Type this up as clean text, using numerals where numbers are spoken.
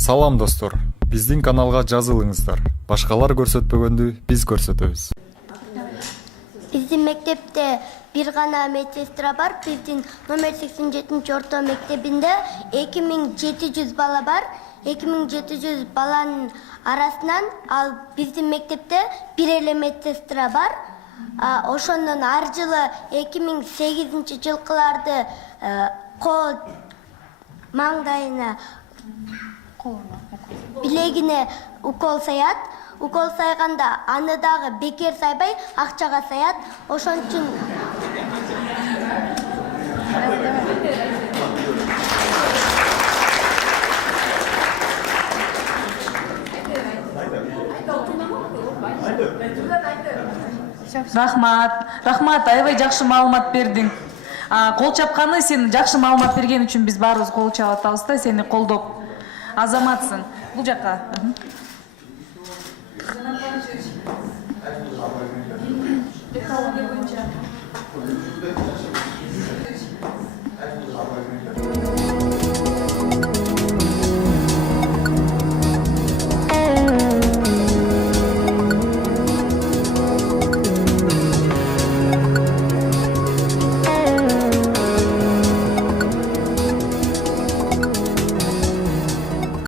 Салам достор, биздин каналга жазылыңыздар. Башкалар көрсөтпөгөндү биз көрсөтөбүз. Биздин мектепте бир гана медсестра бар. Биздин номер 87 орто мектебинде 2700 бала бар. 2700 баланын арасынан ал биздин мектепте бир эле медсестра бар. Ошондон ар жылы 2008-жылкыларды кол маңдайына билегине укол саят. Укол сайганда аны дагы бекер сайбай акчага саят. Ошон үчүн Рахмат, аябай жакшы маалымат бердиң. Кол чапканы сен жакшы маалымат берген үчүн биз баарыбыз кол чаап атабыз да, сени колдоп. Азаматсың. Бул жакка.